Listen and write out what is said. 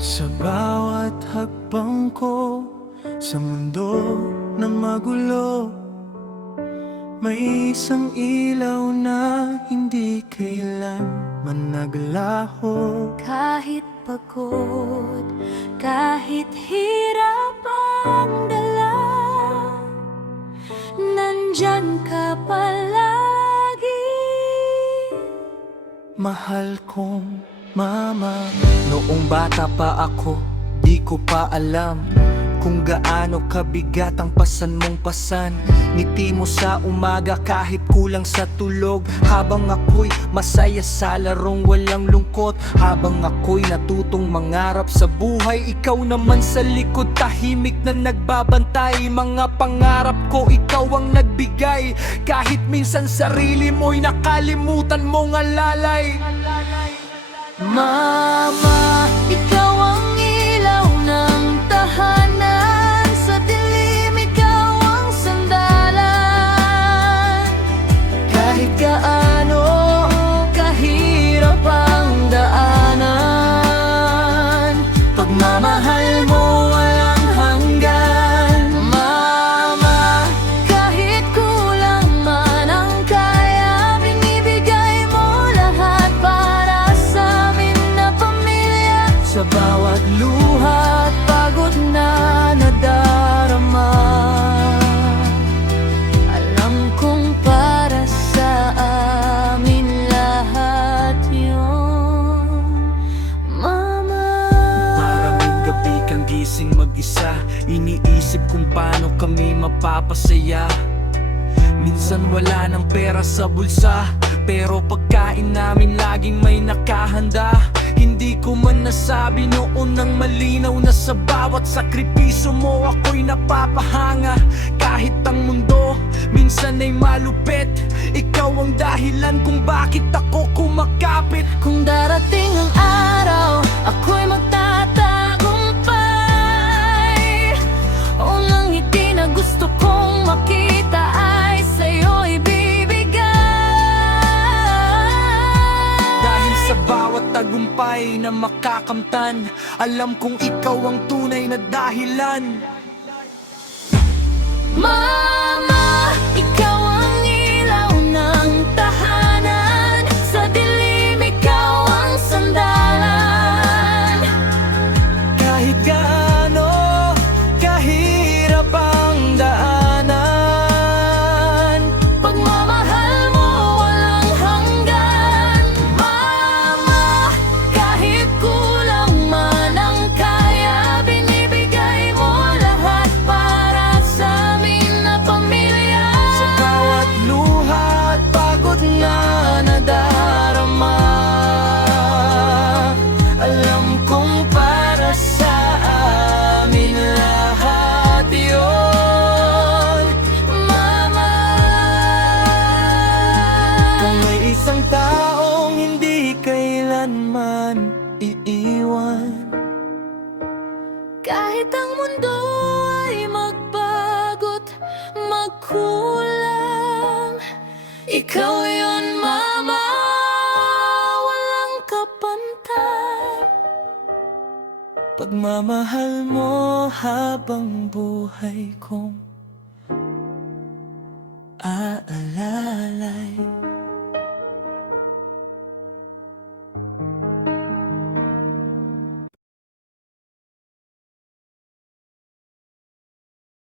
Sa bawat hakbang ko sa mundo na magulo, may isang ilaw na hindi kailanman naglaho. Kahit pagod, kahit hirap ang dala, nandyan ka palagi. Mahal kong mama, noong bata pa ako, di ko pa alam kung gaano kabigat ang pasan mong pasan. Ngiti mo sa umaga kahit kulang sa tulog, habang ako'y masaya sa larong walang lungkot. Habang ako'y natutong mangarap sa buhay, ikaw naman sa likod tahimik na nagbabantay. Mga pangarap ko ikaw ang nagbigay, kahit minsan sarili mo'y nakalimutan mong alalay. Mama, ikaw ang ilaw ng tahanan, sa dilim ikaw ang sandalan. Kahit gaano kahirap ang daanan, pagmamahal mo walang hanggan. Mama, kahit kulang man ang kaya, binibigay mo lahat para sa amin na pamilya. Sa bawat luha at pagod na nadarama, Alam kong para sa amin lahat yun, Mama. maraming gabi kang gising mag-isa, iniisip kung paano kami mapapasaya. Minsan wala ng pera sa bulsa, pero pagkain namin laging may nakahanda. Hindi ko man nasabi noon ng malinaw na sa bawat sakripisyo mo ako'y napapahanga. Kahit ang mundo minsan ay malupit, ikaw ang dahilan kung bakit ako kumakapit. Kung darating ang araw, ako'y magtatagumpay. Unang ngiti na gusto kong makita ay sa'yo ibibigay. Dahil sa bawat tagumpay na makakamtan, alam kong ikaw ang tunay na dahilan. Mama, ikaw ang ilaw ng tahanan, sa dilim ikaw ang sandalan. Kahit gaano kahirap ang daanan, Pagmamahal mo walang hanggan. Mama, kahit kulang man ang kaya, binibigay mo lahat para sa amin na pamilya. sa bawat luha at pagod na nadarama, alam kong para sa amin lahat yun, Mama, kung may isang taong hindi kailanman iiwan. kahit ang mundo ay magbago't magkulang, ikaw yun, Mama, walang kapantay. Pagmamahal mo habang buhay kong aalalay.